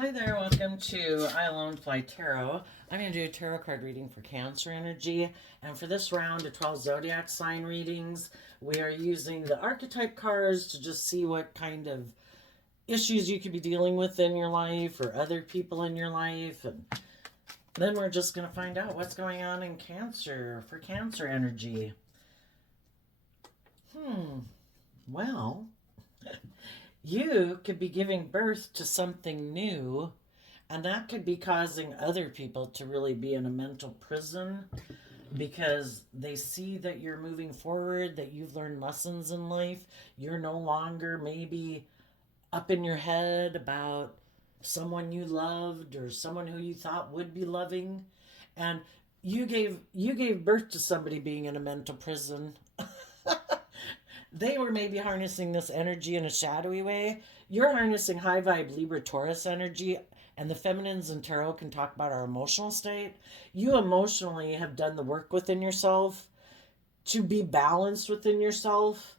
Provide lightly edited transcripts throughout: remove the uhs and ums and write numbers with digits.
Hi there, welcome to I Alone Fly Tarot. I'm going to do a tarot card reading for Cancer energy. And for this round of 12 zodiac sign readings, we are using the archetype cards to just see what kind of issues you could be dealing with in your life or other people in your life. And then we're just going to find out what's going on in Cancer for Cancer energy. Well, you could be giving birth to something new, and that could be causing other people to really be in a mental prison because they see that you're moving forward, that you've learned lessons in life. You're no longer maybe up in your head about someone you loved or someone who you thought would be loving. And you gave birth to somebody being in a mental prison. They were maybe harnessing this energy in a shadowy way. You're harnessing high vibe Libra Taurus energy, and the feminines in tarot can talk about our emotional state. You emotionally have done the work within yourself to be balanced within yourself.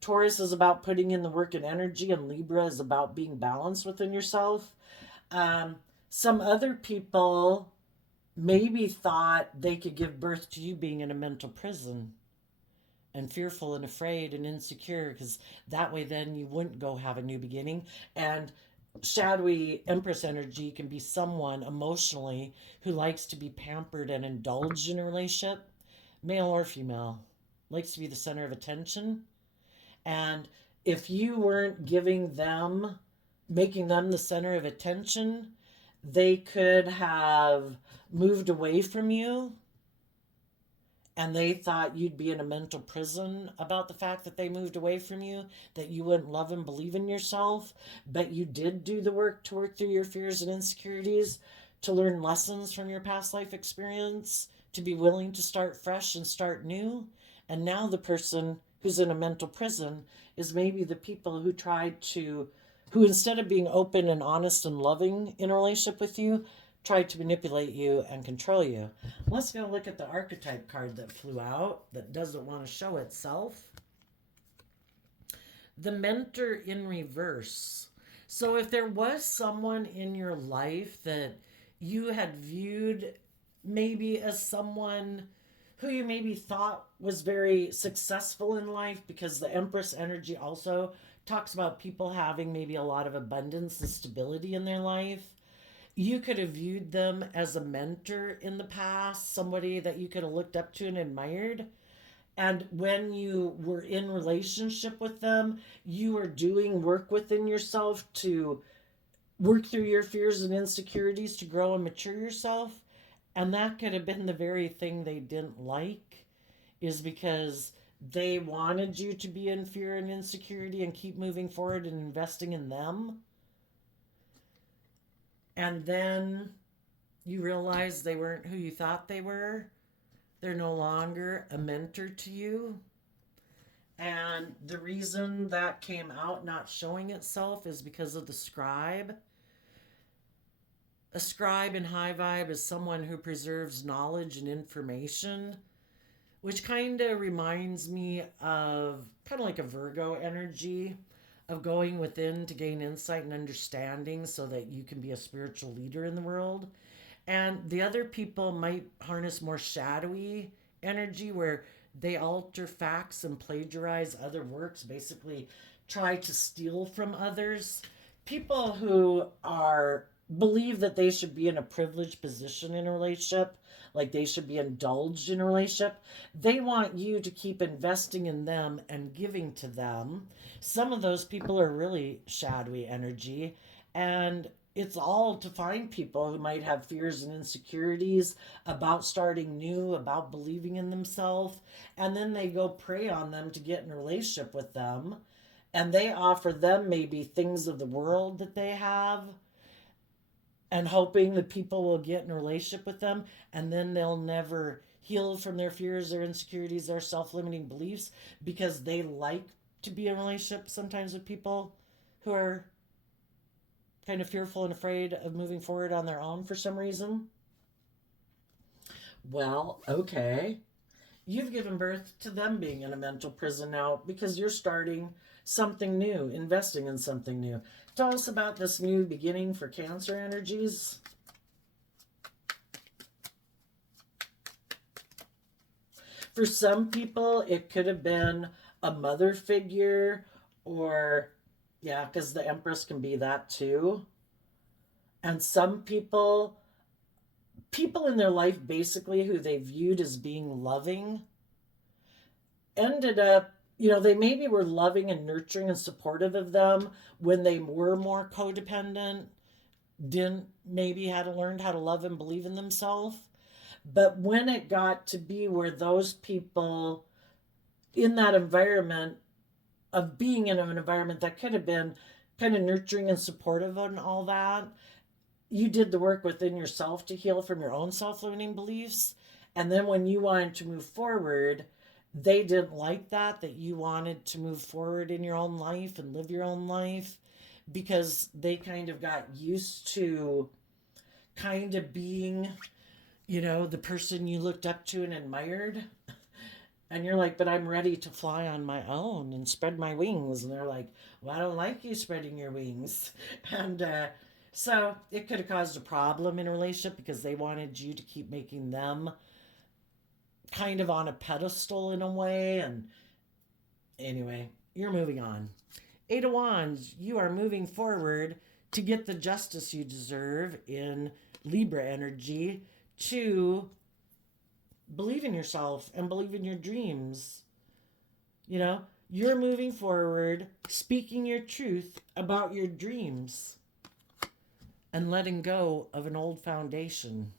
Taurus is about putting in the work and energy, and Libra is about being balanced within yourself. Um, some other people maybe thought they could give birth to you being in a mental prison and fearful and afraid and insecure, because that way then you wouldn't go have a new beginning. And shadowy Empress energy can be someone emotionally who likes to be pampered and indulged in a relationship, male or female, likes to be the center of attention. And if you weren't giving them, making them the center of attention, they could have moved away from you, and they thought you'd be in a mental prison about the fact that they moved away from you, that you wouldn't love and believe in yourself. But you did do the work to work through your fears and insecurities, to learn lessons from your past life experience, to be willing to start fresh and start new. And now the person who's in a mental prison is maybe the people who tried to, who instead of being open and honest and loving in a relationship with you, tried to manipulate you and control you. Let's go look at the archetype card that flew out that doesn't want to show itself. The Mentor in reverse. So if there was someone in your life that you had viewed maybe as someone who you maybe thought was very successful in life, because the Empress energy also talks about people having maybe a lot of abundance and stability in their life, you could have viewed them as a mentor in the past, somebody that you could have looked up to and admired. And when you were in relationship with them, you were doing work within yourself to work through your fears and insecurities to grow and mature yourself. And that could have been the very thing they didn't like, is because they wanted you to be in fear and insecurity and keep moving forward and investing in them. And then you realize they weren't who you thought they were. They're no longer a mentor to you. And the reason that came out not showing itself is because of the scribe. A scribe in high vibe is someone who preserves knowledge and information, which kind of reminds me of kind of like a Virgo energy of going within to gain insight and understanding so that you can be a spiritual leader in the world. And the other people might harness more shadowy energy where they alter facts and plagiarize other works, basically try to steal from others. People who are believe that they should be in a privileged position in a relationship, like they should be indulged in a relationship, they want you to keep investing in them and giving to them. Some of those people are really shadowy energy, and it's all to find people who might have fears and insecurities about starting new, about believing in themselves, and then they go prey on them to get in a relationship with them, and they offer them maybe things of the world that they have, and hoping that people will get in a relationship with them, and then they'll never heal from their fears, their insecurities, their self-limiting beliefs, because they like to be in a relationship sometimes with people who are kind of fearful and afraid of moving forward on their own for some reason. Well, okay. You've given birth to them being in a mental prison now because you're starting something new, investing in something new. Tell us about this new beginning for Cancer energies. For some people, it could have been a mother figure, or, yeah, because the Empress can be that too. And some people in their life basically who they viewed as being loving, ended up, they maybe were loving and nurturing and supportive of them when they were more codependent, didn't maybe had to learn how to love and believe in themselves. But when it got to be where those people in that environment of being in an environment that could have been kind of nurturing and supportive and all that, you did the work within yourself to heal from your own self-limiting beliefs. And then when you wanted to move forward, they didn't like that you wanted to move forward in your own life and live your own life, because they kind of got used to kind of being, the person you looked up to and admired. And you're like, but I'm ready to fly on my own and spread my wings. And they're like, well, I don't like you spreading your wings. And so it could have caused a problem in a relationship because they wanted you to keep making them kind of on a pedestal in a way. And anyway, you're moving on. Eight of Wands, you are moving forward to get the justice you deserve in Libra energy, to believe in yourself and believe in your dreams. You're moving forward, speaking your truth about your dreams and letting go of an old foundation.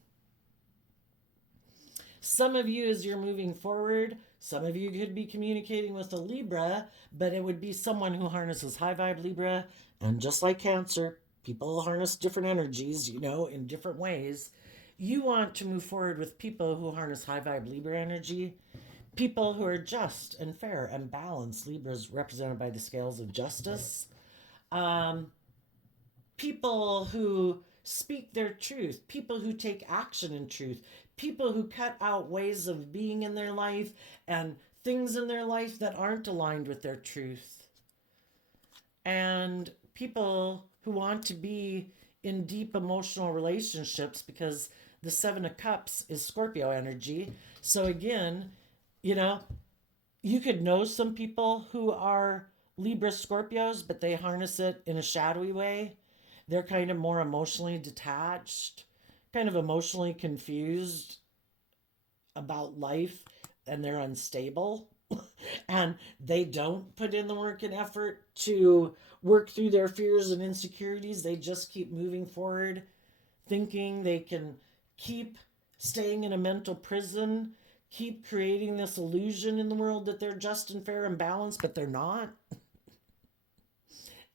Some of you, as you're moving forward, some of you could be communicating with a Libra, but it would be someone who harnesses high vibe Libra. And just like Cancer, people harness different energies, in different ways. You want to move forward with people who harness high vibe Libra energy, people who are just and fair and balanced. Libra is represented by the scales of justice. People who speak their truth, people who take action in truth, people who cut out ways of being in their life and things in their life that aren't aligned with their truth. And people who want to be in deep emotional relationships, because the Seven of Cups is Scorpio energy. So again, you could know some people who are Libra Scorpios, but they harness it in a shadowy way. They're kind of more emotionally detached, kind of emotionally confused about life, and they're unstable. And they don't put in the work and effort to work through their fears and insecurities. They just keep moving forward, thinking they can keep staying in a mental prison, keep creating this illusion in the world that they're just and fair and balanced, but they're not.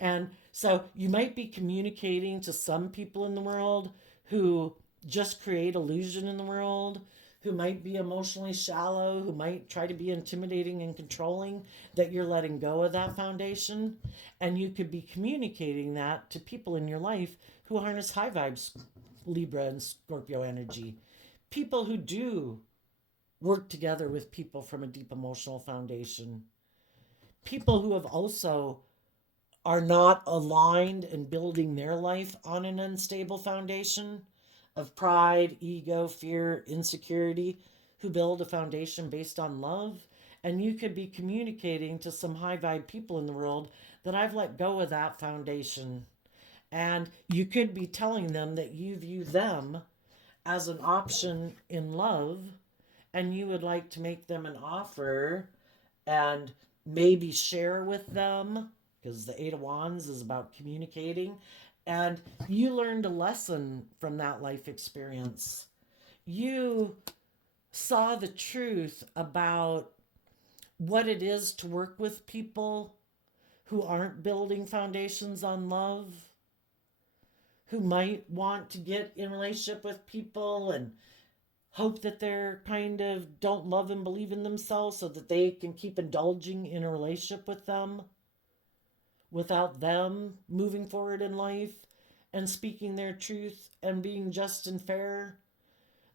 And so you might be communicating to some people in the world who just create illusion in the world, who might be emotionally shallow, who might try to be intimidating and controlling, that you're letting go of that foundation. And you could be communicating that to people in your life who harness high vibes Libra and Scorpio energy. People who do work together with people from a deep emotional foundation. People who have also are not aligned and building their life on an unstable foundation of pride, ego, fear, insecurity, who build a foundation based on love. And you could be communicating to some high vibe people in the world that I've let go of that foundation. And you could be telling them that you view them as an option in love, and you would like to make them an offer and maybe share with them, because the Eight of Wands is about communicating. And you learned a lesson from that life experience. You saw the truth about what it is to work with people who aren't building foundations on love, who might want to get in relationship with people and hope that they're kind of don't love and believe in themselves so that they can keep indulging in a relationship with them without them moving forward in life and speaking their truth and being just and fair.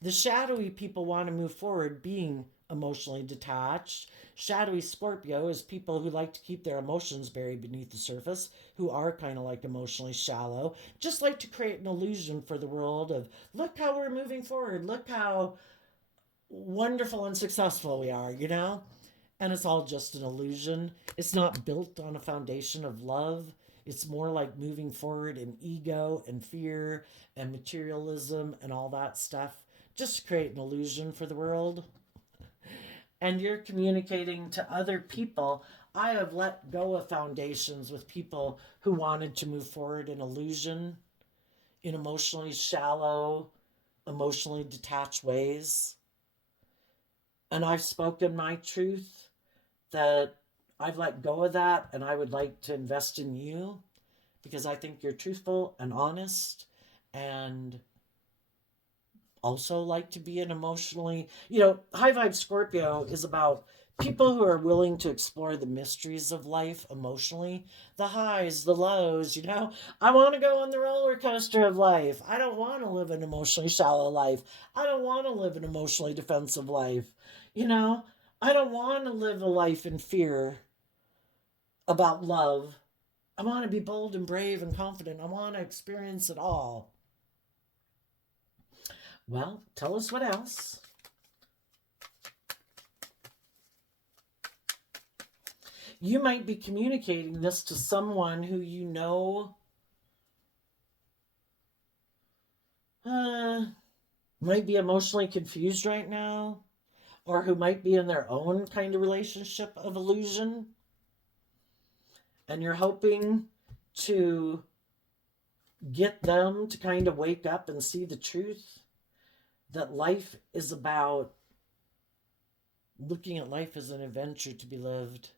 The shadowy people want to move forward being emotionally detached. Shadowy Scorpio is people who like to keep their emotions buried beneath the surface, who are kind of like emotionally shallow, just like to create an illusion for the world of, look how we're moving forward, look how wonderful and successful we are, you know? And it's all just an illusion. It's not built on a foundation of love. It's more like moving forward in ego and fear and materialism and all that stuff, just to create an illusion for the world. And you're communicating to other people. I have let go of foundations with people who wanted to move forward in illusion, in emotionally shallow, emotionally detached ways. And I've spoken my truth that I've let go of that and I would like to invest in you because I think you're truthful and honest and also like to be an emotionally, high vibe Scorpio is about people who are willing to explore the mysteries of life emotionally, the highs, the lows, I want to go on the roller coaster of life. I don't want to live an emotionally shallow life. I don't want to live an emotionally defensive life. You know, I don't want to live a life in fear about love. I want to be bold and brave and confident. I want to experience it all. Well, tell us what else. You might be communicating this to someone who might be emotionally confused right now, or who might be in their own kind of relationship of illusion. And you're hoping to get them to kind of wake up and see the truth that life is about looking at life as an adventure to be lived.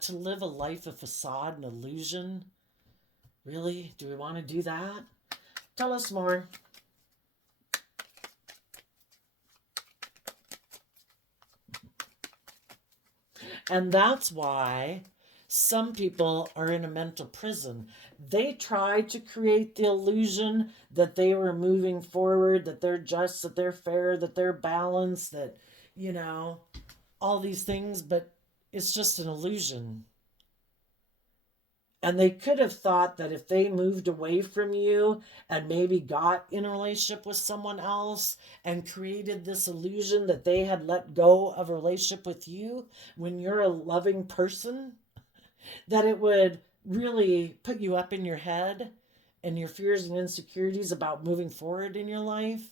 To live a life of facade and illusion. Really? Do we want to do that? Tell us more. And that's why some people are in a mental prison. They try to create the illusion that they were moving forward, that they're just, that they're fair, that they're balanced, that, all these things, but it's just an illusion. And they could have thought that if they moved away from you and maybe got in a relationship with someone else and created this illusion that they had let go of a relationship with you when you're a loving person, that it would really put you up in your head and your fears and insecurities about moving forward in your life.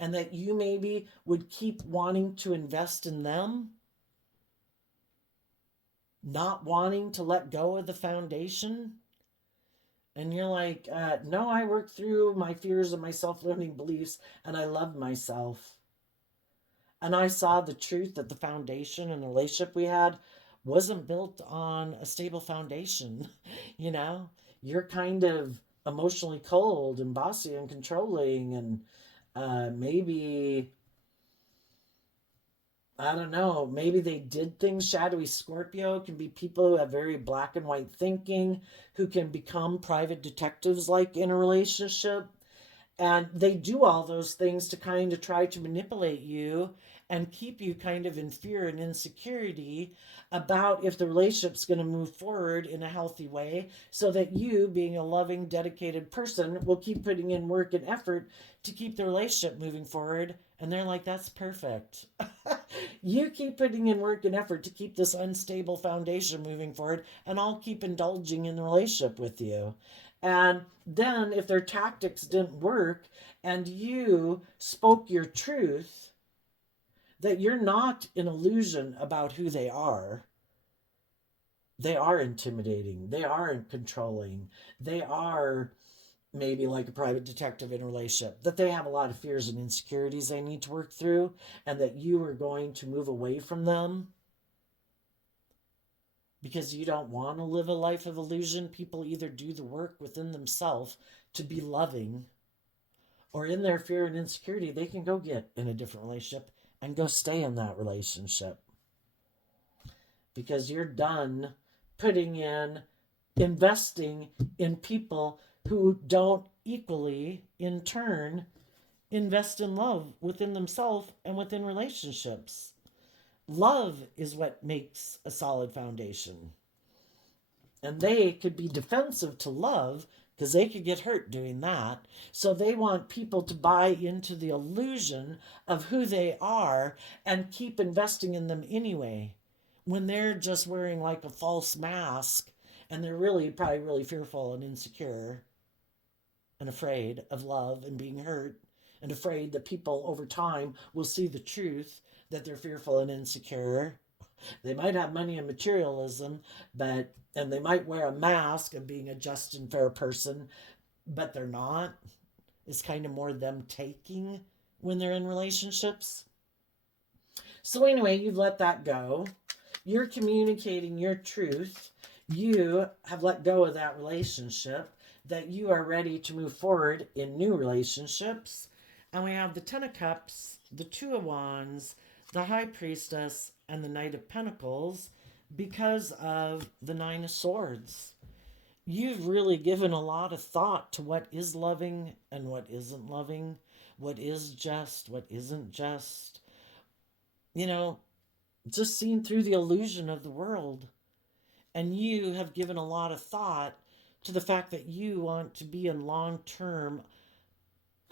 And that you maybe would keep wanting to invest in them, not wanting to let go of the foundation. And you're like, no, I worked through my fears and my self-limiting beliefs and I love myself. And I saw the truth that the foundation and the relationship we had wasn't built on a stable foundation. You're kind of emotionally cold and bossy and controlling and maybe, I don't know, maybe they did things. Shadowy Scorpio can be people who have very black and white thinking, who can become private detectives like in a relationship. And they do all those things to kind of try to manipulate you and keep you kind of in fear and insecurity about if the relationship's going to move forward in a healthy way, so that you, being a loving, dedicated person, will keep putting in work and effort to keep the relationship moving forward. And they're like, that's perfect. You keep putting in work and effort to keep this unstable foundation moving forward, and I'll keep indulging in the relationship with you. And then, if their tactics didn't work and you spoke your truth, that you're not an illusion about who they are intimidating, they are controlling, they are maybe like a private detective in a relationship, that they have a lot of fears and insecurities they need to work through, and that you are going to move away from them because you don't want to live a life of illusion. People either do the work within themselves to be loving, or in their fear and insecurity, they can go get in a different relationship and go stay in that relationship because you're done investing in people who don't equally, in turn, invest in love within themselves and within relationships. Love is what makes a solid foundation. And they could be defensive to love because they could get hurt doing that. So they want people to buy into the illusion of who they are and keep investing in them anyway, when they're just wearing like a false mask and they're really probably really fearful and insecure and afraid of love and being hurt and afraid that people over time will see the truth that they're fearful and insecure. They might have money and materialism, but and they might wear a mask of being a just and fair person, but they're not. It's kind of more them taking when they're in relationships. So anyway, you've let that go. You're communicating your truth. You have let go of that relationship, that you are ready to move forward in new relationships. And we have the Ten of Cups, the Two of Wands, the High Priestess, and the Knight of Pentacles because of the Nine of Swords. You've really given a lot of thought to what is loving and what isn't loving, what is just, what isn't just. You know, just seeing through the illusion of the world. And you have given a lot of thought to the fact that you want to be in long term,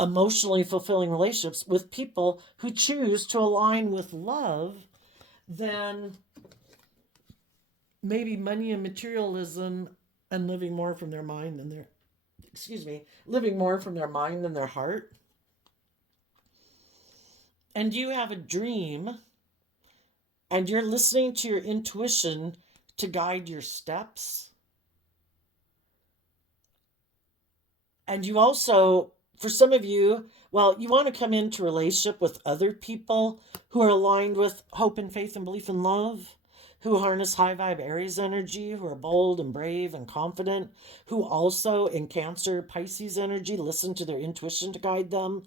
emotionally fulfilling relationships with people who choose to align with love than maybe money and materialism and living more from their mind than their, living more from their mind than their heart. And you have a dream and you're listening to your intuition to guide your steps. And you also, for some of you, well, you want to come into relationship with other people who are aligned with hope and faith and belief and love, who harness high vibe Aries energy, who are bold and brave and confident, who also in Cancer, Pisces energy, listen to their intuition to guide them,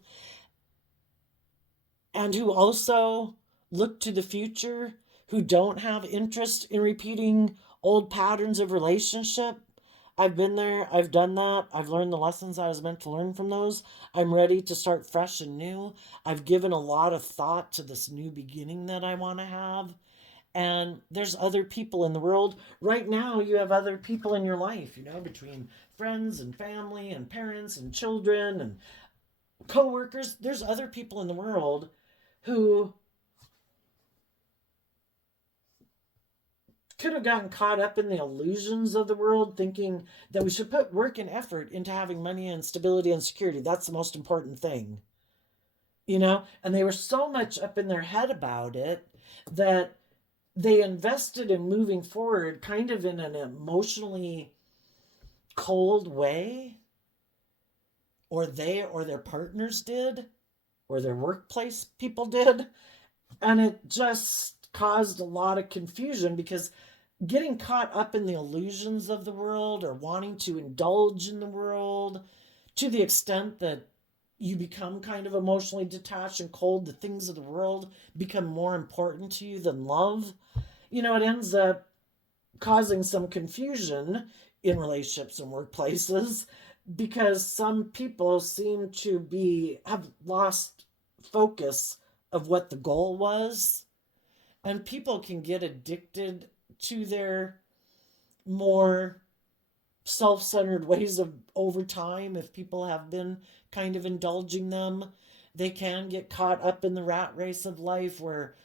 and who also look to the future, who don't have interest in repeating old patterns of relationship. I've been there, I've done that, I've learned the lessons I was meant to learn from those. I'm ready to start fresh and new. I've given a lot of thought to this new beginning that I want to have. And there's other people in the world. Right now, you have other people in your life, between friends and family and parents and children and coworkers. There's other people in the world who could have gotten caught up in the illusions of the world, thinking that we should put work and effort into having money and stability and security. That's the most important thing. And they were so much up in their head about it that they invested in moving forward kind of in an emotionally cold way, or they or their partners did, or their workplace people did. And it just caused a lot of confusion because getting caught up in the illusions of the world or wanting to indulge in the world to the extent that you become kind of emotionally detached and cold, the things of the world become more important to you than love. It ends up causing some confusion in relationships and workplaces because some people seem to have lost focus of what the goal was. And people can get addicted to their more self-centered ways of over time if people have been kind of indulging them. They can get caught up in the rat race of life where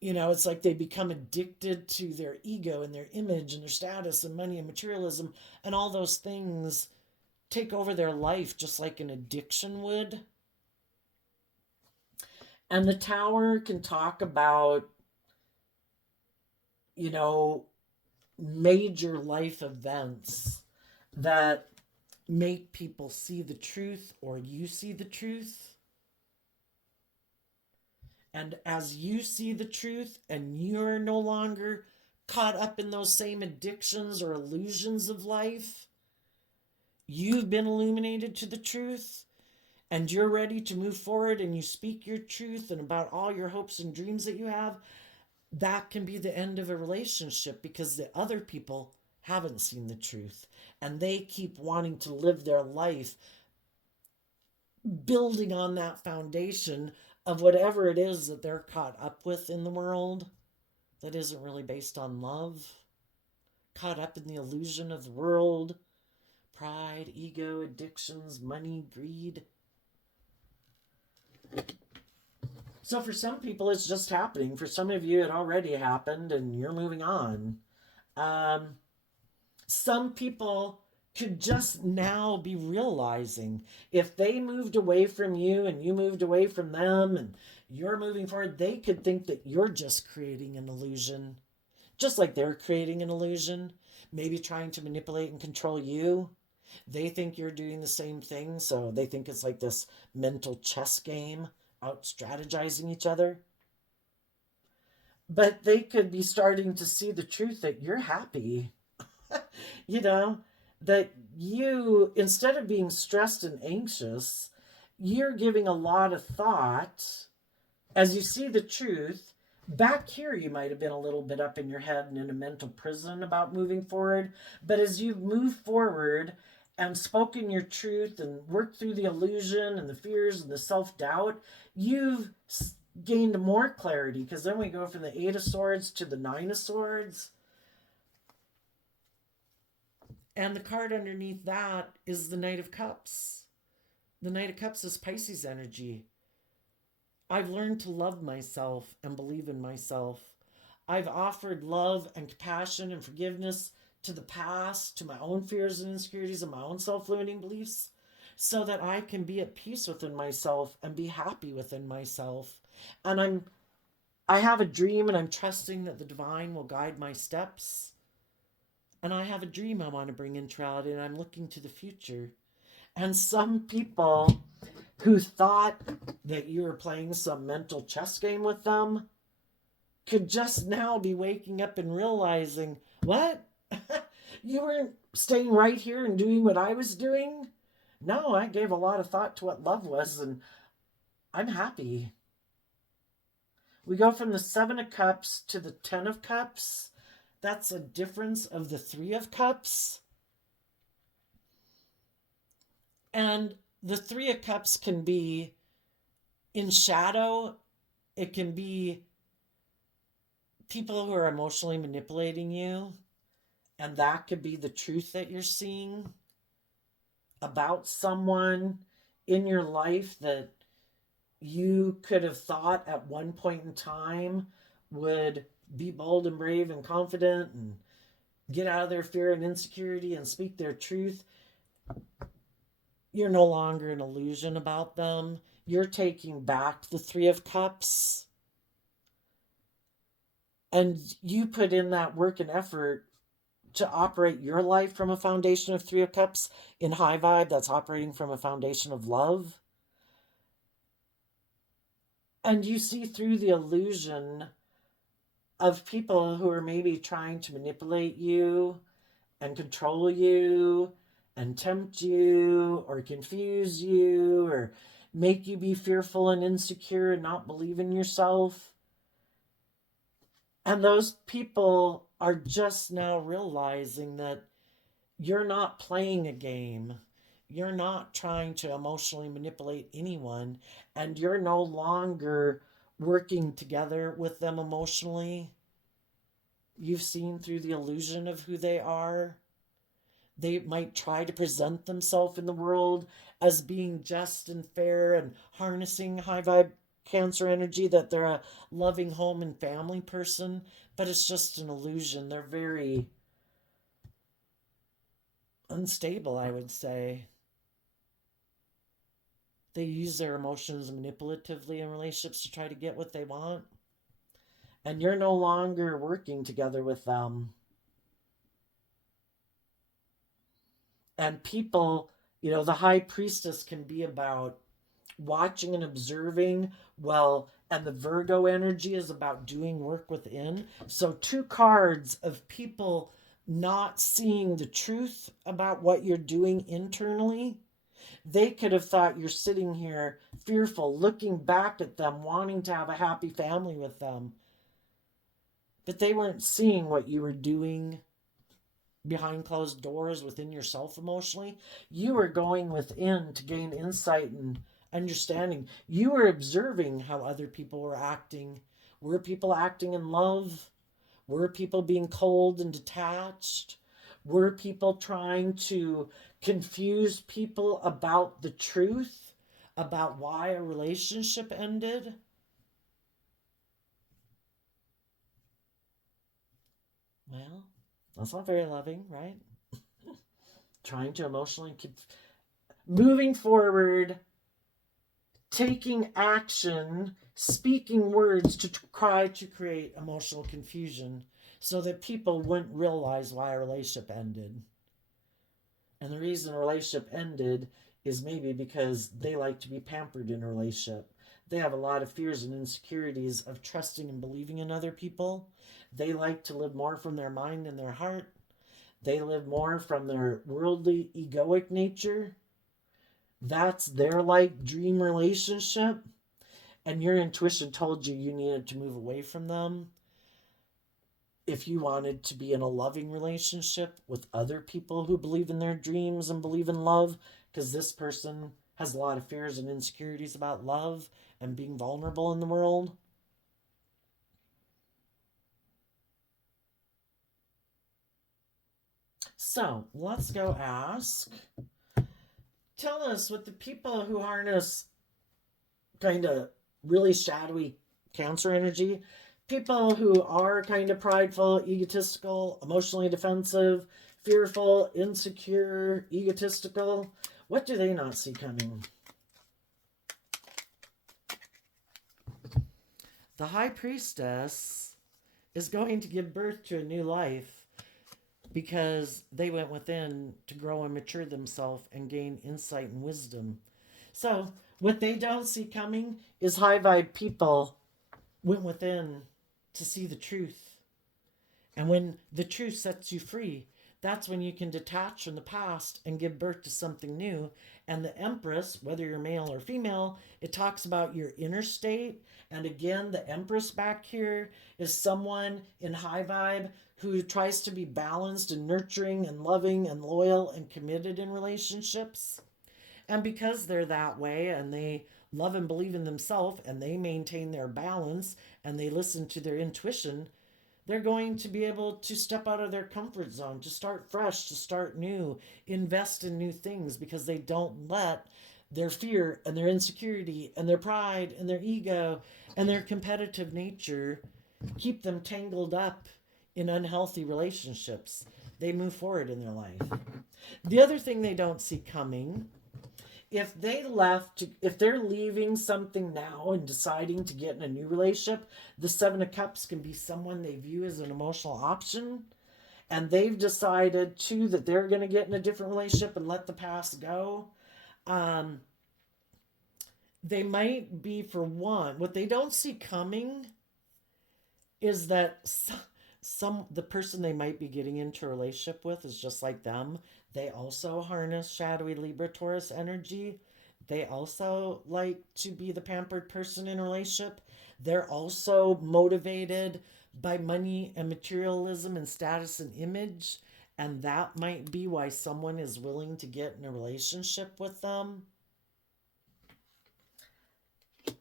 it's like they become addicted to their ego and their image and their status and money and materialism, and all those things take over their life just like an addiction would. And the Tower can talk about major life events that make people see the truth, or you see the truth. And as you see the truth and you're no longer caught up in those same addictions or illusions of life, you've been illuminated to the truth and you're ready to move forward and you speak your truth and about all your hopes and dreams that you have, that can be the end of a relationship because the other people haven't seen the truth and they keep wanting to live their life building on that foundation of whatever it is that they're caught up with in the world that isn't really based on love, caught up in the illusion of the world, pride, ego, addictions, money, greed. So for some people, it's just happening. For some of you, it already happened and you're moving on. Um, some people could just now be realizing if they moved away from you and you moved away from them and you're moving forward, they could think that you're just creating an illusion, just like they're creating an illusion, maybe trying to manipulate and control you. They think you're doing the same thing, so they think it's like this mental chess game, out strategizing each other. But they could be starting to see the truth that you're happy, you know, that you, instead of being stressed and anxious, you're giving a lot of thought as you see the truth. Back here, you might have been a little bit up in your head and in a mental prison about moving forward. But as you've moved forward and spoken your truth and worked through the illusion and the fears and the self doubt, you've gained more clarity. Because then we go from the Eight of Swords to the Nine of Swords. And the card underneath that is the Knight of Cups. The Knight of Cups is Pisces energy. I've learned to love myself and believe in myself. I've offered love and compassion and forgiveness to the past, to my own fears and insecurities and my own self-limiting beliefs, so that I can be at peace within myself and be happy within myself. And I have a dream and I'm trusting that the divine will guide my steps. And I have a dream I want to bring into reality and I'm looking to the future. And some people who thought that you were playing some mental chess game with them could just now be waking up and realizing, what? You weren't staying right here and doing what I was doing? No, I gave a lot of thought to what love was, and I'm happy. We go from the Seven of Cups to the Ten of Cups. That's a difference of the Three of Cups. And the Three of Cups can be in shadow. It can be people who are emotionally manipulating you. And that could be the truth that you're seeing about someone in your life that you could have thought at one point in time would be bold and brave and confident and get out of their fear and insecurity and speak their truth. You're no longer an illusion about them. You're taking back the Three of Cups. And you put in that work and effort to operate your life from a foundation of Three of Cups in high vibe that's operating from a foundation of love. And you see through the illusion of people who are maybe trying to manipulate you and control you and tempt you or confuse you or make you be fearful and insecure and not believe in yourself. And those people are just now realizing that you're not playing a game. You're not trying to emotionally manipulate anyone, and you're no longer working together with them emotionally. You've seen through the illusion of who they are. They might try to present themselves in the world as being just and fair and harnessing high vibe Cancer energy, that they're a loving home and family person, but it's just an illusion. They're very unstable, I would say. They use their emotions manipulatively in relationships to try to get what they want. And you're no longer working together with them. And people, the high priestess can be about watching and observing. Well, and the Virgo energy is about doing work within. So two cards of people not seeing the truth about what you're doing internally. They could have thought you're sitting here fearful, looking back at them, wanting to have a happy family with them. But they weren't seeing what you were doing behind closed doors within yourself emotionally. You were going within to gain insight and understanding. You were observing how other people were acting. Were people acting in love? Were people being cold and detached? Were people trying to confuse people about the truth, about why a relationship ended? Well, that's not very loving, right? Trying to emotionally moving forward, taking action, speaking words to try to create emotional confusion so that people wouldn't realize why a relationship ended. And the reason a relationship ended is maybe because they like to be pampered in a relationship. They have a lot of fears and insecurities of trusting and believing in other people. They like to live more from their mind and their heart. They live more from their worldly, egoic nature. That's their like dream relationship. And your intuition told you you needed to move away from them if you wanted to be in a loving relationship with other people who believe in their dreams and believe in love, because this person has a lot of fears and insecurities about love and being vulnerable in the world. So let's go ask. Tell us what the people who harness kind of really shadowy Cancer energy, people who are kind of prideful, egotistical, emotionally defensive, fearful, insecure, egotistical, what do they not see coming? The High Priestess is going to give birth to a new life because they went within to grow and mature themselves and gain insight and wisdom. So, what they don't see coming is high vibe people went within to see the truth. And when the truth sets you free, that's when you can detach from the past and give birth to something new. And the Empress, whether you're male or female, it talks about your inner state. And again, the Empress back here is someone in high vibe who tries to be balanced and nurturing and loving and loyal and committed in relationships. And because they're that way and they love and believe in themselves and they maintain their balance and they listen to their intuition, they're going to be able to step out of their comfort zone, to start fresh, to start new, invest in new things because they don't let their fear and their insecurity and their pride and their ego and their competitive nature keep them tangled up in unhealthy relationships. They move forward in their life. The other thing they don't see coming, if they're leaving something now and deciding to get in a new relationship, the Seven of Cups can be someone they view as an emotional option, and they've decided too that they're going to get in a different relationship and let the past go. um, they might be, for one, what they don't see coming is that some the person they might be getting into a relationship with is just like them. They also harness shadowy Libra Taurus energy. They also like to be the pampered person in a relationship. They're also motivated by money and materialism and status and image. And that might be why someone is willing to get in a relationship with them.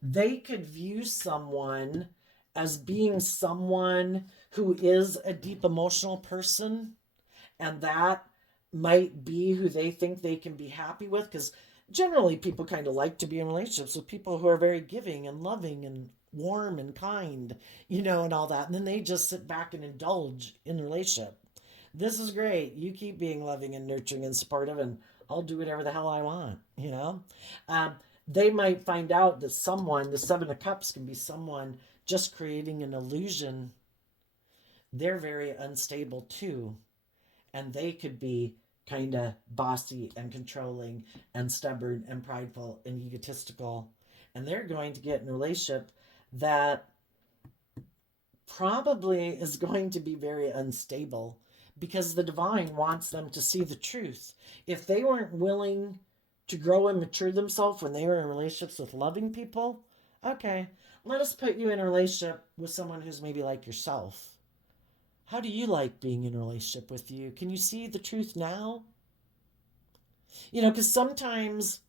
They could view someone as being someone who is a deep emotional person, and that might be who they think they can be happy with, because generally people kind of like to be in relationships with people who are very giving and loving and warm and kind, and all that, and then they just sit back and indulge in the relationship. This is great, you keep being loving and nurturing and supportive, and I'll do whatever the hell I want. um, they might find out that the Seven of Cups, can be someone just creating an illusion. They're very unstable too, and they could be kind of bossy and controlling and stubborn and prideful and egotistical, and they're going to get in a relationship that probably is going to be very unstable because the divine wants them to see the truth. If they weren't willing to grow and mature themselves when they were in relationships with loving people, okay, let us put you in a relationship with someone who's maybe like yourself. How do you like being in a relationship with you? Can you see the truth now? Because sometimes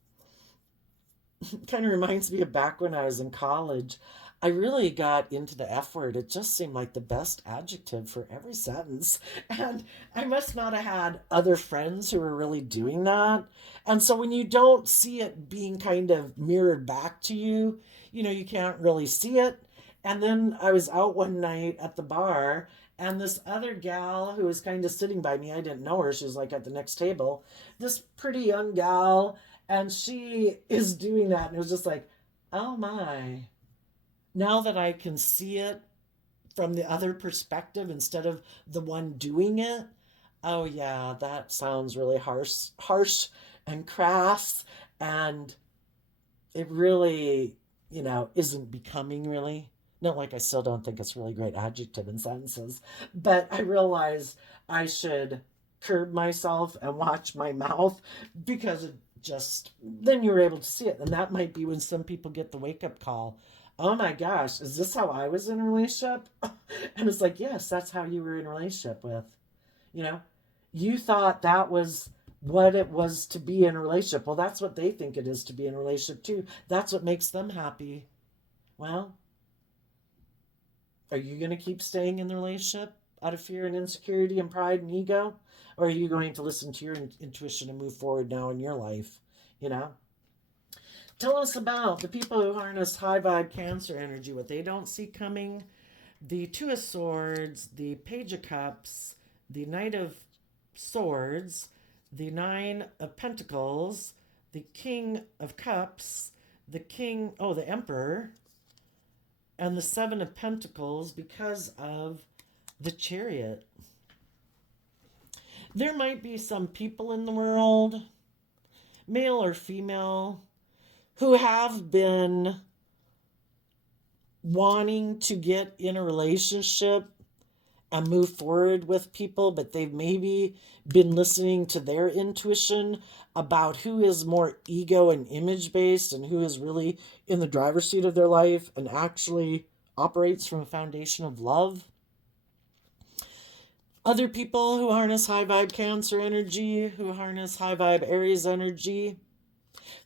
Kind of reminds me of back when I was in college. I really got into the F word. It just seemed like the best adjective for every sentence. And I must not have had other friends who were really doing that. And so when you don't see it being kind of mirrored back to you, you can't really see it. And then I was out one night at the bar, and this other gal who was kind of sitting by me, I didn't know her. She was like at the next table. This pretty young gal, and she is doing that. And it was just like, oh my. Now that I can see it from the other perspective instead of the one doing it, oh yeah, that sounds really harsh and crass. And it really, isn't becoming really. Not like I still don't think it's a really great adjective in sentences, but I realize I should curb myself and watch my mouth because it just, then you're able to see it. And that might be when some people get the wake up call. Oh my gosh, is this how I was in a relationship? And it's like, yes, that's how you were in a relationship with. You know, you thought that was what it was to be in a relationship. Well, that's what they think it is to be in a relationship too. That's what makes them happy. Well, are you going to keep staying in the relationship out of fear and insecurity and pride and ego? Or are you going to listen to your intuition and move forward now in your life? You know? Tell us about the people who harness high vibe Cancer energy, what they don't see coming. The Two of Swords, the Page of Cups, the Knight of Swords, the Nine of Pentacles, the King of Cups, the Emperor, and the Seven of Pentacles because of the Chariot. There might be some people in the world, male or female, who have been wanting to get in a relationship and move forward with people, but they've maybe been listening to their intuition about who is more ego and image based and who is really in the driver's seat of their life and actually operates from a foundation of love. Other people who harness high vibe Cancer energy, who harness high vibe Aries energy,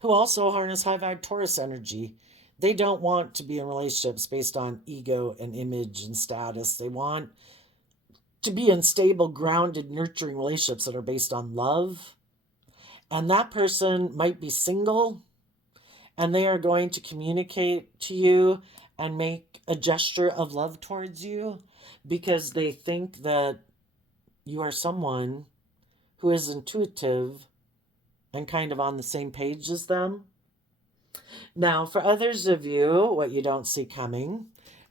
who also harness high vibe Taurus energy. They don't want to be in relationships based on ego and image and status. They want to be in stable, grounded, nurturing relationships that are based on love. And that person might be single, and they are going to communicate to you and make a gesture of love towards you because they think that you are someone who is intuitive and kind of on the same page as them. Now, for others of you, what you don't see coming,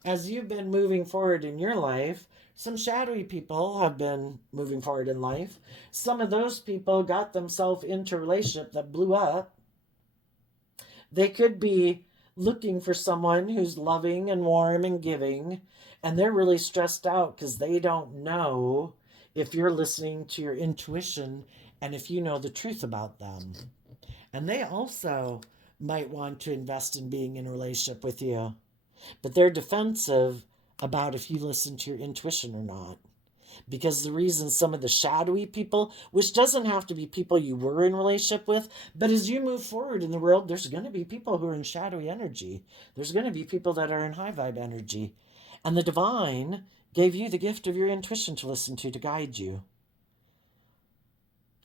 as you've been moving forward in your life, some shadowy people have been moving forward in life. Some of those people got themselves into a relationship that blew up. They could be looking for someone who's loving and warm and giving, and they're really stressed out because they don't know if you're listening to your intuition and if you know the truth about them. And they also might want to invest in being in a relationship with you, but they're defensive about if you listen to your intuition or not. Because the reason some of the shadowy people, which doesn't have to be people you were in relationship with, but as you move forward in the world, there's going to be people who are in shadowy energy. There's going to be people that are in high vibe energy. And the divine gave you the gift of your intuition to listen to guide you.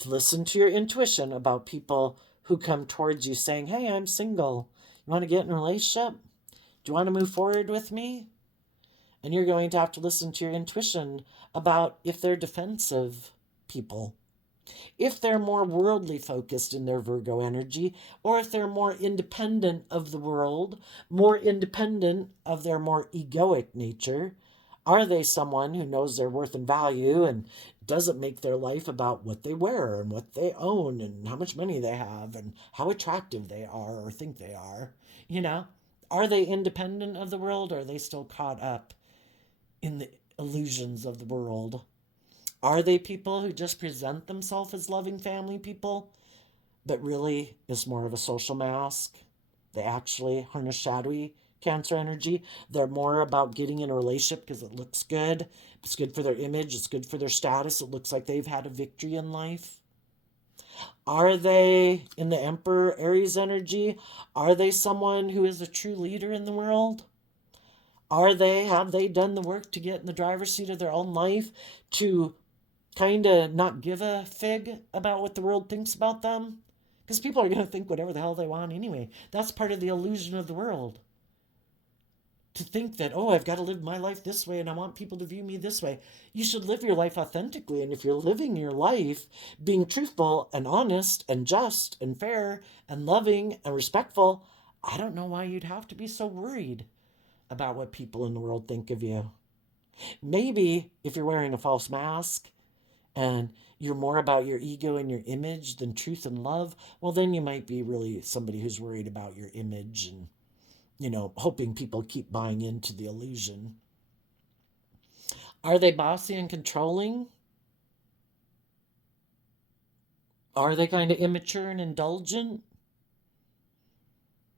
To listen to your intuition about people who come towards you saying, hey, I'm single. You want to get in a relationship? Do you want to move forward with me? And you're going to have to listen to your intuition about if they're defensive people, if they're more worldly focused in their Virgo energy, or if they're more independent of the world, more independent of their more egoic nature. Are they someone who knows their worth and value and doesn't make their life about what they wear and what they own and how much money they have and how attractive they are or think they are? Are they independent of the world, or are they still caught up in the illusions of the world? Are they people who just present themselves as loving family people, but really is more of a social mask? They actually harness shadowy Cancer energy. They're more about getting in a relationship because it looks good. It's good for their image. It's good for their status. It looks like they've had a victory in life. Are they in the Emperor Aries energy? Are they someone who is a true leader in the world? Have they done the work to get in the driver's seat of their own life, to kind of not give a fig about what the world thinks about them? Because people are going to think whatever the hell they want anyway. That's part of the illusion of the world. To think that, oh, I've got to live my life this way and I want people to view me this way. You should live your life authentically. And if you're living your life being truthful and honest and just and fair and loving and respectful, I don't know why you'd have to be so worried about what people in the world think of you. Maybe if you're wearing a false mask and you're more about your ego and your image than truth and love, well, then you might be really somebody who's worried about your image and, hoping people keep buying into the illusion. Are they bossy and controlling? Are they kind of immature and indulgent?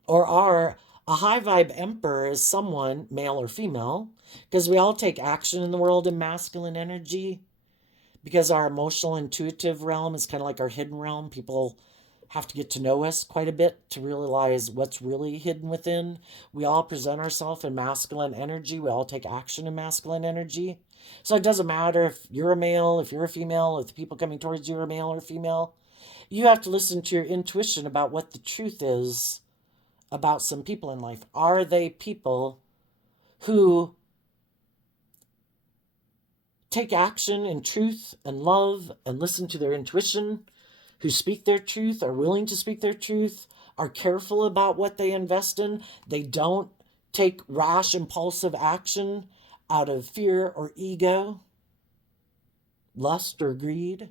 Or are a high vibe emperor is someone, male or female, because we all take action in the world in masculine energy, because our emotional intuitive realm is kind of like our hidden realm. People have to get to know us quite a bit to realize what's really hidden within. We all present ourselves in masculine energy. We all take action in masculine energy. So it doesn't matter if you're a male, if you're a female, if the people coming towards you are male or female. You have to listen to your intuition about what the truth is about some people in life. Are they people who take action in truth and love and listen to their intuition, who speak their truth, are willing to speak their truth, are careful about what they invest in? They don't take rash, impulsive action out of fear or ego, lust or greed.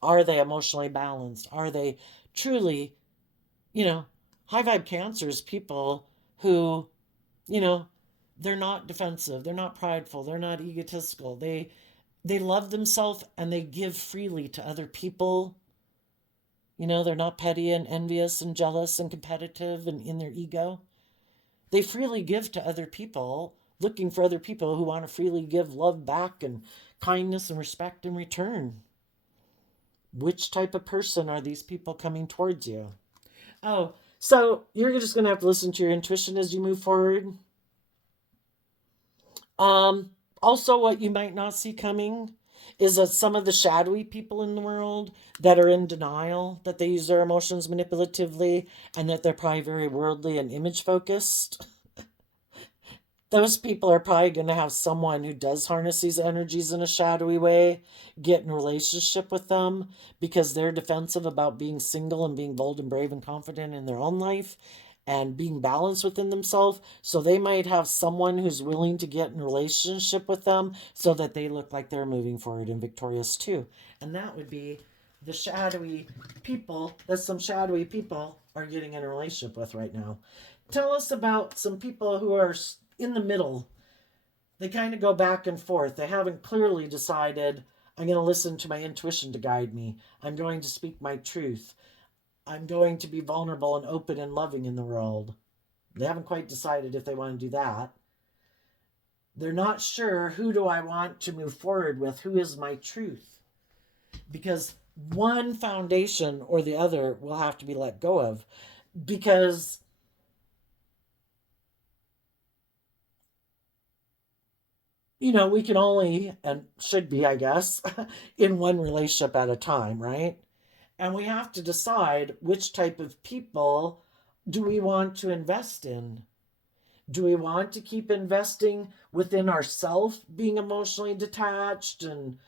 Are they emotionally balanced? Are they truly, high vibe cancers, people who, you know, they're not defensive, they're not prideful, they're not egotistical. They love themselves and they give freely to other people. They're not petty and envious and jealous and competitive and in their ego. They freely give to other people, looking for other people who want to freely give love back and kindness and respect in return. Which type of person are these people coming towards you? Oh, so you're just going to have to listen to your intuition as you move forward. Also, what you might not see coming is that some of the shadowy people in the world that are in denial, that they use their emotions manipulatively, and that they're probably very worldly and image focused. Those people are probably going to have someone who does harness these energies in a shadowy way get in a relationship with them because they're defensive about being single and being bold and brave and confident in their own life and being balanced within themselves. So they might have someone who's willing to get in a relationship with them so that they look like they're moving forward and victorious too. And that would be the shadowy people that some shadowy people are getting in a relationship with right now. Tell us about some people who are in the middle. They kind of go back and forth. They haven't clearly decided, I'm going to listen to my intuition to guide me. I'm going to speak my truth. I'm going to be vulnerable and open and loving in the world. They haven't quite decided if they want to do that. They're not sure, who do I want to move forward with? Who is my truth? Because one foundation or the other will have to be let go of. Because we can only, and should be, I guess, in one relationship at a time, right? And we have to decide which type of people do we want to invest in. Do we want to keep investing within ourself, being emotionally detached and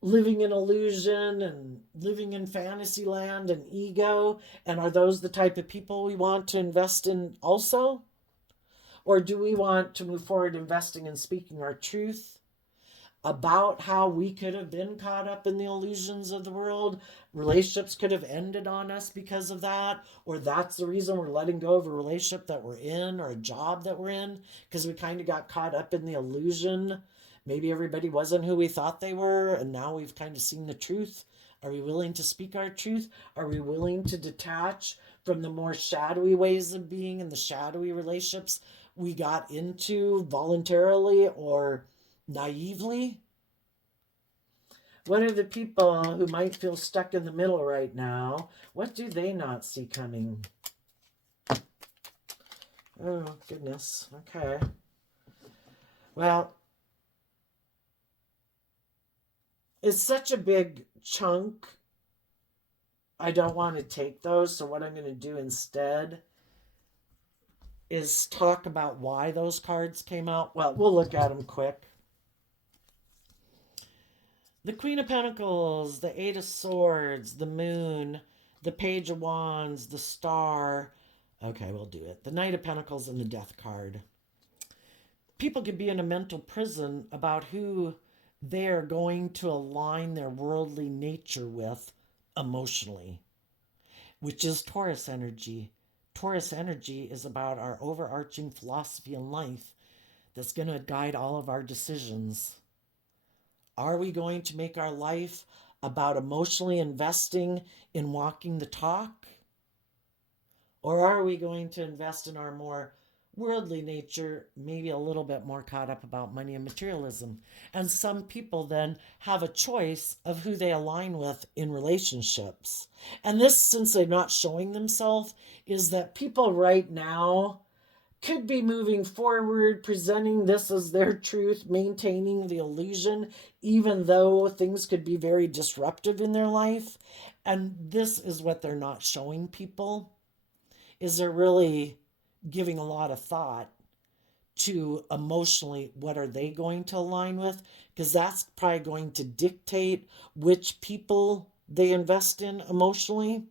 living in illusion and living in fantasy land and ego? And are those the type of people we want to invest in also? Or do we want to move forward investing in speaking our truth about how we could have been caught up in the illusions of the world? Relationships could have ended on us because of that, or that's the reason we're letting go of a relationship that we're in or a job that we're in because we kind of got caught up in the illusion. Maybe everybody wasn't who we thought they were, and now we've kind of seen the truth. Are we willing to speak our truth? Are we willing to detach from the more shadowy ways of being and the shadowy relationships we got into voluntarily or naively? What are the people who might feel stuck in the middle right now? What do they not see coming? Oh, goodness. Okay. Well, it's such a big chunk. I don't want to take those. So, what I'm going to do instead is talk about why those cards came out. Well, we'll look at them quick. The Queen of Pentacles, the Eight of Swords, the Moon, the Page of Wands, the Star. Okay, we'll do it. The Knight of Pentacles and the Death card. People could be in a mental prison about who they are going to align their worldly nature with emotionally, which is Taurus energy. Taurus energy is about our overarching philosophy in life that's going to guide all of our decisions. Are we going to make our life about emotionally investing in walking the talk? Or are we going to invest in our more worldly nature, maybe a little bit more caught up about money and materialism? And some people then have a choice of who they align with in relationships. And this, since they're not showing themselves, is that people right now could be moving forward, presenting this as their truth, maintaining the illusion, even though things could be very disruptive in their life. And this is what they're not showing people, is they're really giving a lot of thought to emotionally what are they going to align with, because that's probably going to dictate which people they invest in emotionally.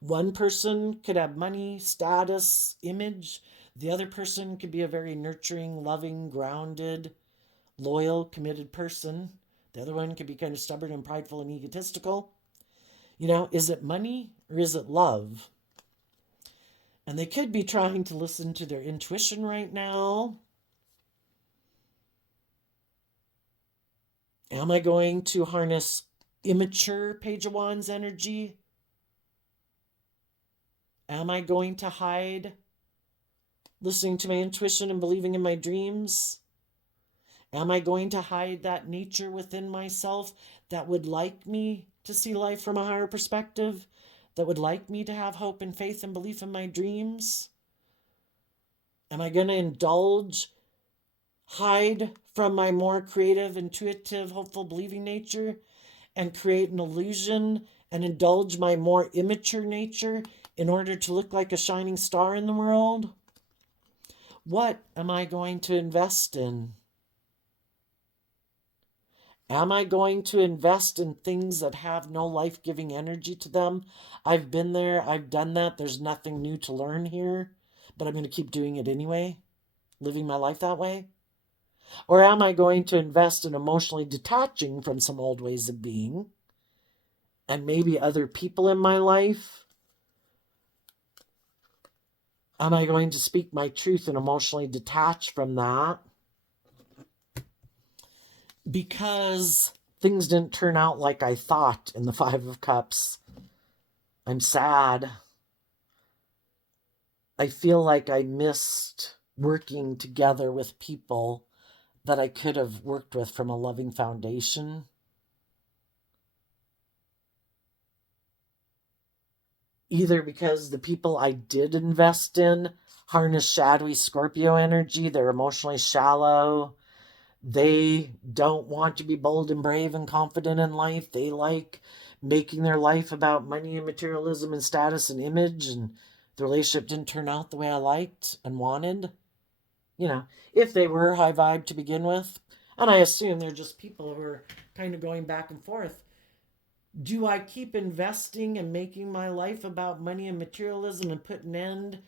One person could have money, status, image. The other person could be a very nurturing, loving, grounded, loyal, committed person. The other one could be kind of stubborn and prideful and egotistical. Is it money or is it love? And they could be trying to listen to their intuition right now. Am I going to harness immature Page of Wands energy? Am I going to hide listening to my intuition and believing in my dreams? Am I going to hide that nature within myself that would like me to see life from a higher perspective? That would like me to have hope and faith and belief in my dreams? Am I going to hide from my more creative, intuitive, hopeful, believing nature and create an illusion and indulge my more immature nature in order to look like a shining star in the world? What am I going to invest in? Am I going to invest in things that have no life-giving energy to them? I've been there. I've done that. There's nothing new to learn here, but I'm going to keep doing it anyway, living my life that way. Or am I going to invest in emotionally detaching from some old ways of being and maybe other people in my life? Am I going to speak my truth and emotionally detach from that? Because things didn't turn out like I thought in the Five of Cups. I'm sad. I feel like I missed working together with people that I could have worked with from a loving foundation. Either because the people I did invest in harness shadowy Scorpio energy, they're emotionally shallow. They don't want to be bold and brave and confident in life. They like making their life about money and materialism and status and image, and the relationship didn't turn out the way I liked and wanted. If they were high vibe to begin with. And I assume they're just people who are kind of going back and forth. Do I keep investing and making my life about money and materialism and put an end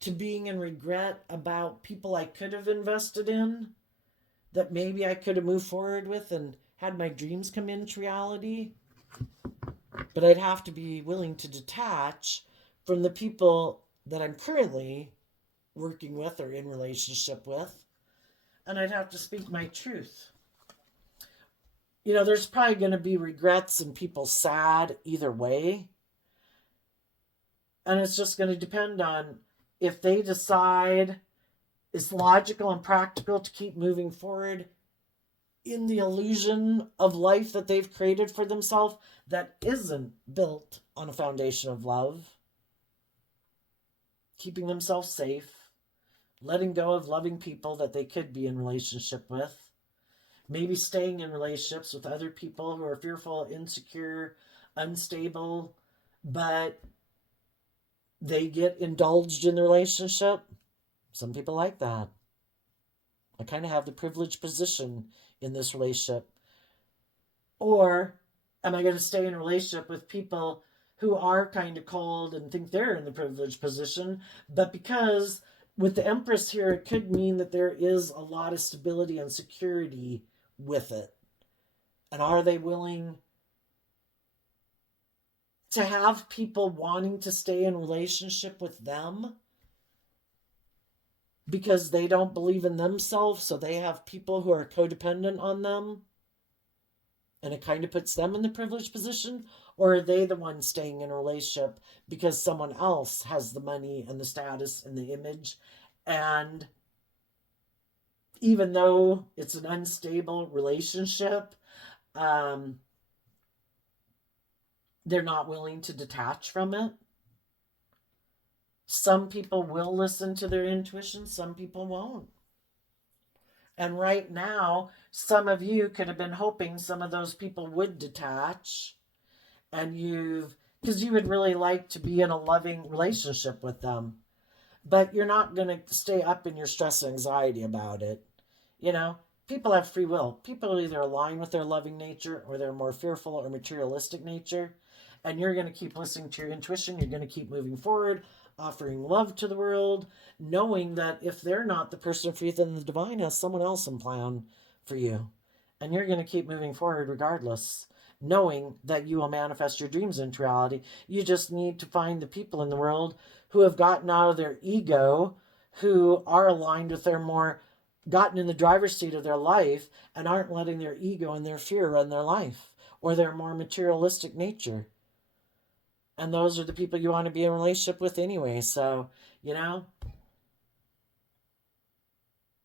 to being in regret about people I could have invested in, that maybe I could have moved forward with and had my dreams come into reality? But I'd have to be willing to detach from the people that I'm currently working with or in relationship with, and I'd have to speak my truth. There's probably going to be regrets and people sad either way. And it's just going to depend on if they decide it's logical and practical to keep moving forward in the illusion of life that they've created for themselves that isn't built on a foundation of love, keeping themselves safe, letting go of loving people that they could be in relationship with, maybe staying in relationships with other people who are fearful, insecure, unstable, but they get indulged in the relationship. Some people like that. I kind of have the privileged position in this relationship. Or am I going to stay in a relationship with people who are kind of cold and think they're in the privileged position? But because with the Empress here, it could mean that there is a lot of stability and security with it. And are they willing to have people wanting to stay in relationship with them because they don't believe in themselves, so they have people who are codependent on them, and it kind of puts them in the privileged position? Or are they the ones staying in a relationship because someone else has the money and the status and the image, and even though it's an unstable relationship, they're not willing to detach from it? Some people will listen to their intuition, some people won't. And right now, some of you could have been hoping some of those people would detach, and because you would really like to be in a loving relationship with them. But you're not going to stay up in your stress and anxiety about it. You know, people have free will. People either align with their loving nature or they're more fearful or materialistic nature. And you're going to keep listening to your intuition. You're going to keep moving forward, offering love to the world, knowing that if they're not the person of faith, then the divine has someone else in plan for you. And you're going to keep moving forward regardless, knowing that you will manifest your dreams into reality. You just need to find the people in the world who have gotten out of their ego, who are aligned with their more, gotten in the driver's seat of their life and aren't letting their ego and their fear run their life, or their more materialistic nature. And those are the people you want to be in a relationship with anyway. So,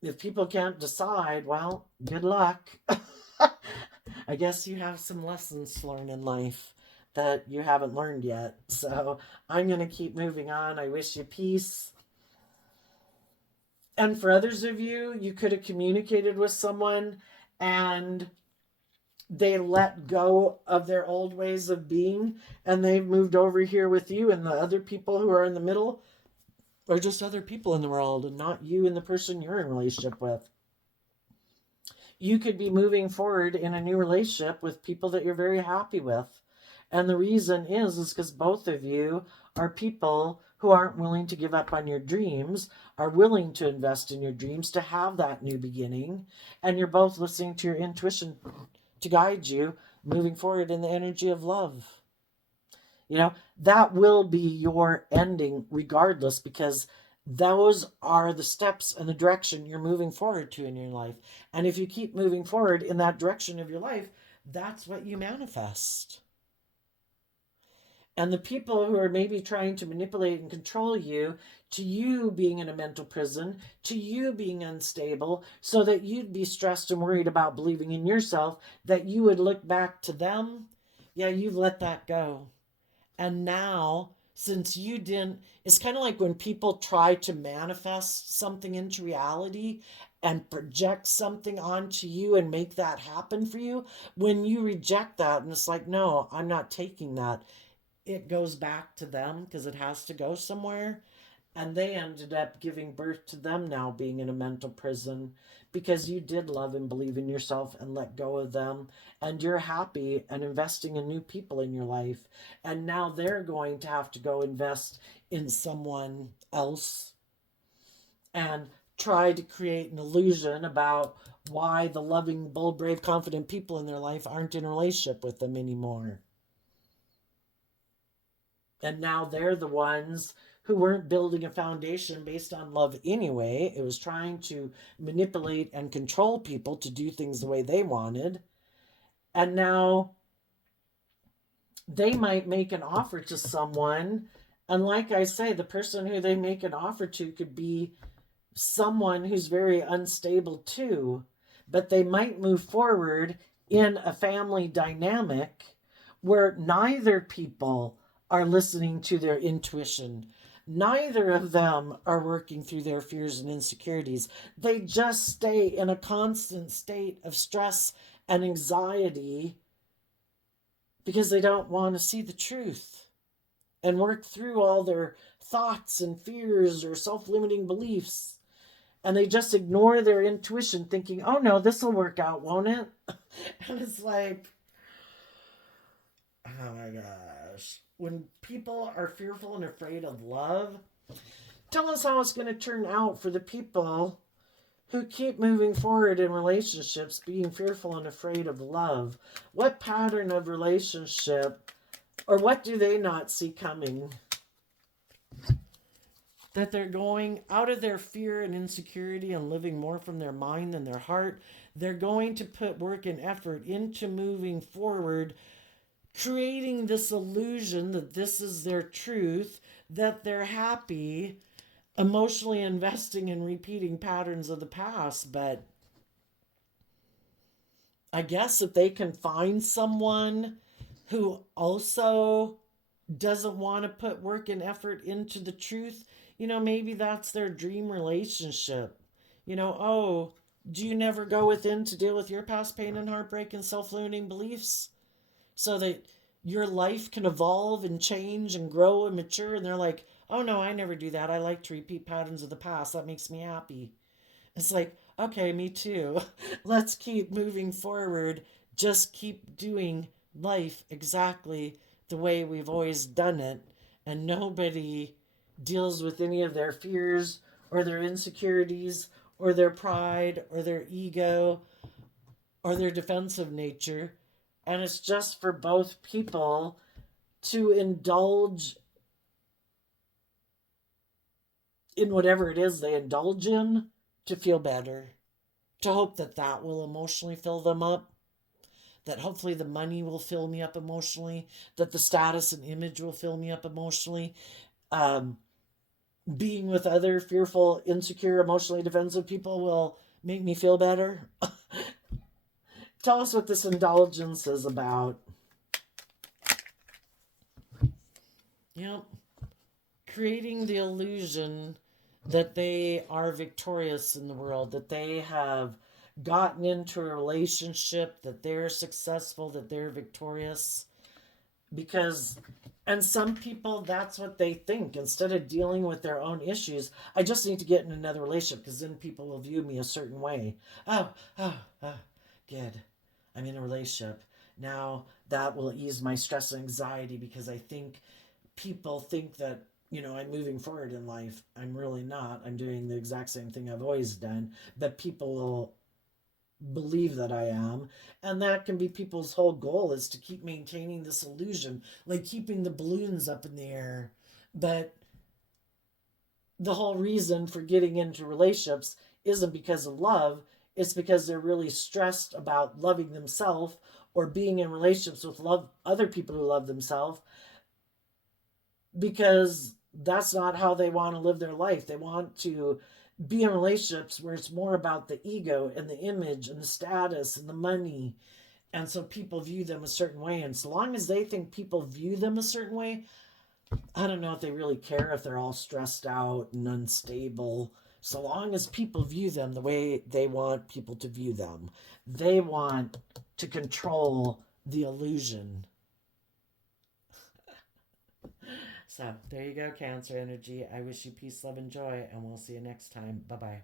if people can't decide, well, good luck. I guess you have some lessons to learn in life that you haven't learned yet. So I'm going to keep moving on. I wish you peace. And for others of you, you could have communicated with someone and they let go of their old ways of being and they've moved over here with you, and the other people who are in the middle are just other people in the world and not you and the person you're in relationship with. You could be moving forward in a new relationship with people that you're very happy with. And the reason is because both of you are people who aren't willing to give up on your dreams, are willing to invest in your dreams, to have that new beginning. And you're both listening to your intuition to guide you moving forward in the energy of love. That will be your ending regardless, because those are the steps and the direction you're moving forward to in your life. And if you keep moving forward in that direction of your life, that's what you manifest. And the people who are maybe trying to manipulate and control you, to you being in a mental prison, to you being unstable, so that you'd be stressed and worried about believing in yourself, that you would look back to them, you've let that go. And now, since you didn't, it's kind of like when people try to manifest something into reality and project something onto you and make that happen for you. When you reject that and it's like, no, I'm not taking that, it goes back to them because it has to go somewhere. And they ended up giving birth to them now being in a mental prison because you did love and believe in yourself and let go of them. And you're happy and investing in new people in your life. And now they're going to have to go invest in someone else and try to create an illusion about why the loving, bold, brave, confident people in their life aren't in a relationship with them anymore. And now they're the ones who weren't building a foundation based on love anyway. It was trying to manipulate and control people to do things the way they wanted. And now they might make an offer to someone. And like I say, the person who they make an offer to could be someone who's very unstable too. but they might move forward in a family dynamic where neither people are listening to their intuition. Neither of them are working through their fears and insecurities. They just stay in a constant state of stress and anxiety because they don't want to see the truth and work through all their thoughts and fears or self limiting beliefs. And they just ignore their intuition, thinking, oh no, this will work out, won't it? And it's like, oh my gosh. When people are fearful and afraid of love, tell us how it's going to turn out for the people who keep moving forward in relationships being fearful and afraid of love. What pattern of relationship, or what do they not see coming? That they're going out of their fear and insecurity and living more from their mind than their heart. They're going to put work and effort into moving forward, creating this illusion that this is their truth, that they're happy, emotionally investing in repeating patterns of the past. But I guess if they can find someone who also doesn't want to put work and effort into the truth, maybe that's their dream relationship. Oh, do you never go within to deal with your past pain and heartbreak and self limiting beliefs so that your life can evolve and change and grow and mature? And they're like, oh no, I never do that. I like to repeat patterns of the past. That makes me happy. It's like, okay, me too. Let's keep moving forward. Just keep doing life exactly the way we've always done it. And nobody deals with any of their fears or their insecurities or their pride or their ego or their defensive nature. And it's just for both people to indulge in whatever it is they indulge in to feel better, to hope that that will emotionally fill them up, that hopefully the money will fill me up emotionally, that the status and image will fill me up emotionally. Being with other fearful, insecure, emotionally defensive people will make me feel better. Tell us what this indulgence is about. Yep. Creating the illusion that they are victorious in the world, that they have gotten into a relationship, that they're successful, that they're victorious. Because, and some people, that's what they think. Instead of dealing with their own issues, I just need to get in another relationship because then people will view me a certain way. Oh, good. I'm in a relationship. Now that will ease my stress and anxiety because I think people think that I'm moving forward in life. I'm really not. I'm doing the exact same thing I've always done, but people will believe that I am. And that can be people's whole goal, is to keep maintaining this illusion, like keeping the balloons up in the air. But the whole reason for getting into relationships isn't because of love, it's because they're really stressed about loving themselves or being in relationships with other people who love themselves, because that's not how they want to live their life. They want to be in relationships where it's more about the ego and the image and the status and the money. And so people view them a certain way. And so long as they think people view them a certain way, I don't know if they really care if they're all stressed out and unstable. So long as people view them the way they want people to view them, they want to control the illusion. So there you go, Cancer energy. I wish you peace, love, and joy, and we'll see you next time. Bye bye.